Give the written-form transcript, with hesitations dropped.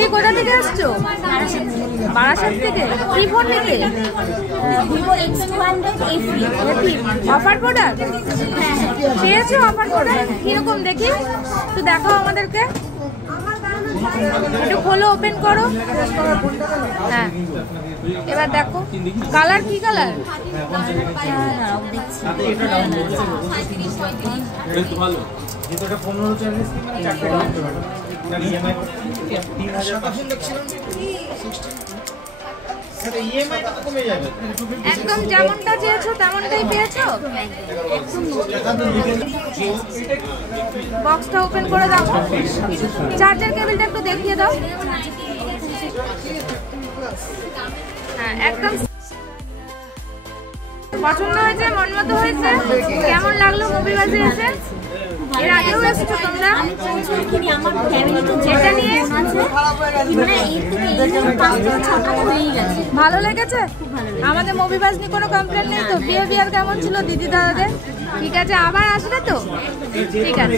দিদি কোথা থেকে আসছো? বারাসাত থেকে। কি ফোন নিতে? Vivo X200 অফার প্রোডাক্ট পেয়েছো? অফার প্রোডাক্ট কিরকম দেখি একটু দেখাও আমাদেরকে, একটু খোলো, ওপেন করো। হ্যাঁ এবার দেখো কালার, কি কালার? একদম যেমনটা চেয়েছো তেমনটাই পেয়েছো। বক্সটা ওপেন করে দাও, চার্জার কেবলটা একটু দেখিয়ে দাও। হ্যাঁ একদম পছন্দ হয়েছে, মন মতো হয়েছে। কেমন লাগলো মুভি বাজে এসে? এর আগেও এসেছো তোমরা? এটা নিয়ে ভালো লেগেছে? আমাদের মুভি বাজ নিয়ে কোনো কমপ্লেন নেই তো? বিহেভিয়ার কেমন ছিল দিদি দাদাদের? ঠিক আছে, আবার আসবে তো? ঠিক আছে।